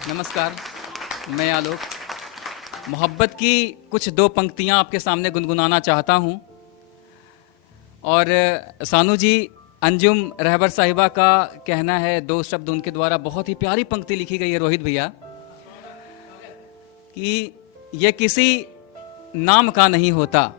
नमस्कार, मैं आलोक मोहब्बत की कुछ दो पंक्तियां आपके सामने गुनगुनाना चाहता हूं। और सानू जी, अंजुम रहबर साहिबा का कहना है, दो शब्द उनके द्वारा बहुत ही प्यारी पंक्ति लिखी गई है रोहित भैया, कि ये किसी नाम का नहीं होता,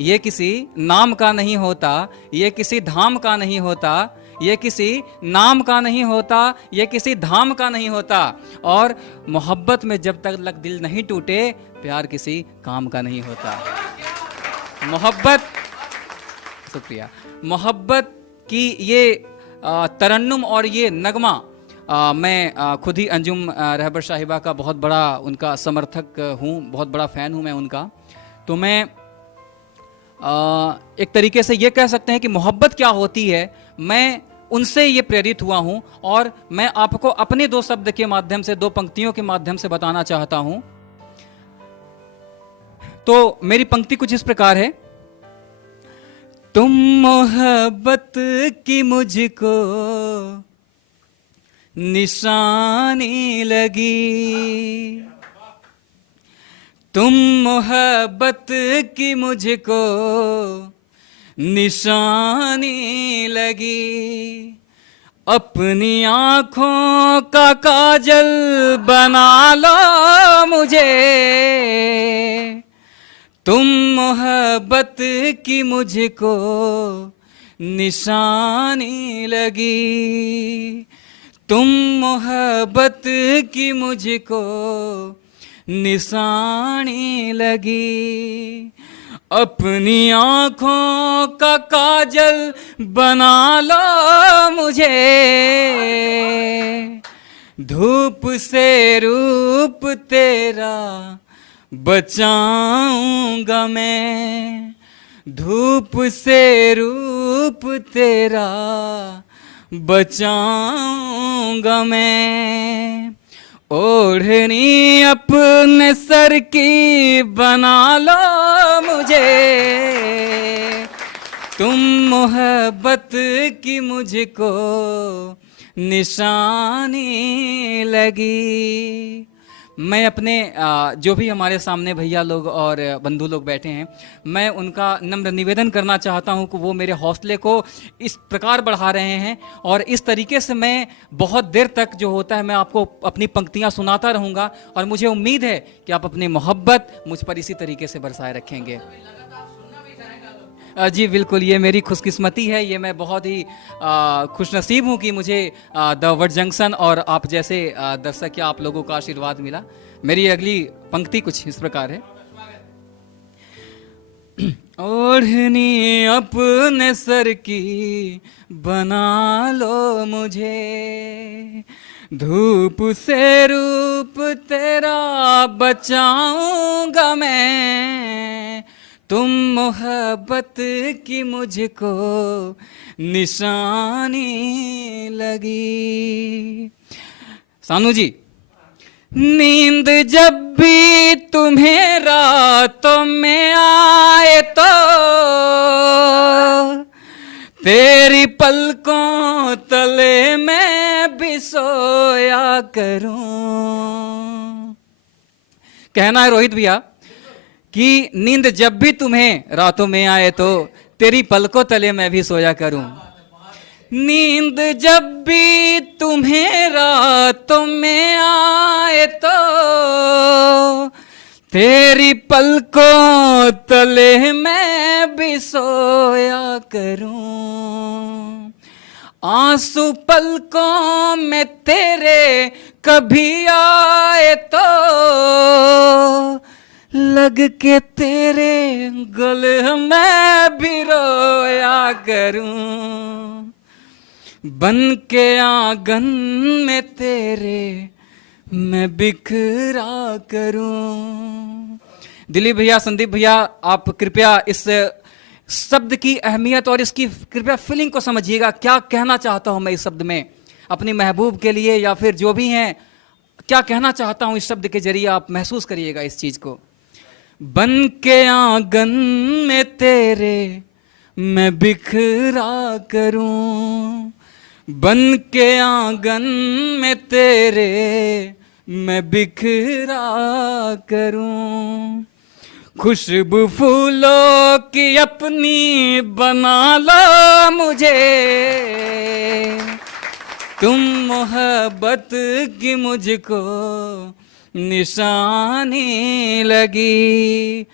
ये किसी नाम का नहीं होता, ये किसी धाम का नहीं होता, ये किसी नाम का नहीं होता, ये किसी धाम का नहीं होता। और मोहब्बत में जब तक दिल नहीं टूटे, प्यार किसी काम का नहीं होता। मोहब्बत, शुक्रिया, मोहब्बत की ये तरन्नुम और ये नगमा, मैं खुद ही अंजुम रहबर साहिबा का बहुत बड़ा उनका समर्थक हूँ, बहुत बड़ा फ़ैन हूँ मैं उनका। तो मैं एक तरीके से ये कह सकते हैं कि मोहब्बत क्या होती है, मैं उनसे ये प्रेरित हुआ हूं। और मैं आपको अपने दो शब्द के माध्यम से, दो पंक्तियों के माध्यम से बताना चाहता हूं। तो मेरी पंक्ति कुछ इस प्रकार है। तुम मोहब्बत की मुझको निशानी लगी, तुम मोहब्बत की मुझको निशानी लगी, अपनी आंखों का काजल बना लो मुझे, तुम मोहब्बत की मुझको निशानी लगी, तुम मोहब्बत की मुझको निशानी लगी, अपनी आंखों का काजल बना लो मुझे, धूप से रूप तेरा बचाऊंगा मैं, धूप से रूप तेरा बचाऊंगा मैं, ओढ़नी अपने सर की बना लो मुझे, तुम मोहब्बत की मुझको निशानी लगी। मैं अपने जो भी हमारे सामने भैया लोग और बंधु लोग बैठे हैं, मैं उनका नम्र निवेदन करना चाहता हूं कि वो मेरे हौसले को इस प्रकार बढ़ा रहे हैं। और इस तरीके से मैं बहुत देर तक जो होता है, मैं आपको अपनी पंक्तियां सुनाता रहूंगा। और मुझे उम्मीद है कि आप अपनी मोहब्बत मुझ पर इसी तरीके से बरसाए रखेंगे। जी बिल्कुल, ये मेरी खुशकिस्मती है, ये मैं बहुत ही खुशनसीब हूँ कि मुझे द वर्ड जंक्शन और आप जैसे दर्शक या आप लोगों का आशीर्वाद मिला। मेरी अगली पंक्ति कुछ इस प्रकार है। ओढ़नी अपने सर की बना लो मुझे, धूप से रूप तेरा बचाऊंगा मैं, तुम मोहब्बत की मुझको निशानी लगी। सानू जी, नींद जब भी तुम्हें रातों में आए तो तेरी पलकों तले मैं भी सोया करूं। कहना है रोहित भैया कि नींद जब भी तुम्हें रातों में आए तो तेरी पलकों तले मैं भी सोया करूं, नींद जब भी तुम्हें रातों में आए तो तेरी पलकों तले मैं भी सोया करूं, आंसू पलकों में तेरे कभी आए तो लग के तेरे गले मैं भी रोया करूं, बन के आंगन में तेरे मैं बिखरा करूं। दिलीप भैया, संदीप भैया, आप कृपया इस शब्द की अहमियत और इसकी कृपया फीलिंग को समझिएगा। क्या कहना चाहता हूं मैं इस शब्द में, अपनी महबूब के लिए या फिर जो भी हैं, क्या कहना चाहता हूं इस शब्द के जरिए, आप महसूस करिएगा इस चीज को। बन के आंगन में तेरे मैं बिखरा करूं, बन के आंगन में तेरे मैं बिखरा करूं। खुशबू फूलों की अपनी बना लो मुझे, तुम मोहब्बत की मुझको निशानी लगी।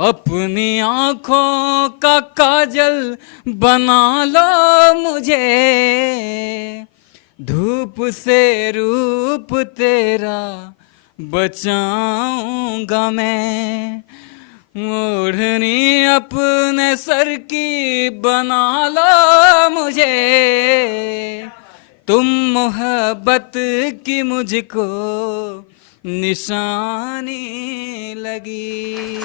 अपनी आँखों का काजल बना लो मुझे, धूप से रूप तेरा बचाऊंगा मैं। ओढ़नी अपने सर की बना लो मुझे, तुम मोहब्बत की मुझको निशानी लगी।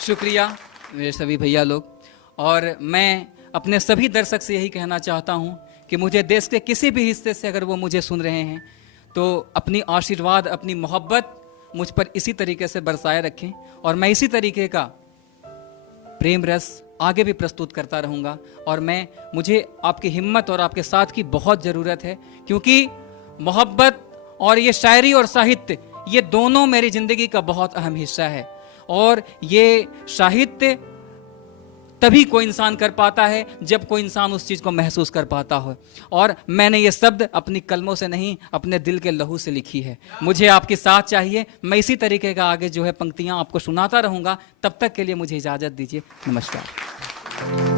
शुक्रिया मेरे सभी भैया लोग। और मैं अपने सभी दर्शक से यही कहना चाहता हूँ कि मुझे देश के किसी भी हिस्से से अगर वो मुझे सुन रहे हैं तो अपनी आशीर्वाद, अपनी मोहब्बत मुझ पर इसी तरीके से बरसाए रखें, और मैं इसी तरीके का प्रेम रस आगे भी प्रस्तुत करता रहूँगा। और मुझे आपकी हिम्मत और आपके साथ की बहुत ज़रूरत है, क्योंकि मोहब्बत और ये शायरी और साहित्य, ये दोनों मेरी ज़िंदगी का बहुत अहम हिस्सा है। और ये साहित्य तभी कोई इंसान कर पाता है जब कोई इंसान उस चीज़ को महसूस कर पाता हो। और मैंने ये शब्द अपनी कलमों से नहीं, अपने दिल के लहू से लिखी है। मुझे आपके साथ चाहिए, मैं इसी तरीके का आगे जो है पंक्तियाँ आपको सुनाता रहूँगा। तब तक के लिए मुझे इजाज़त दीजिए। नमस्कार।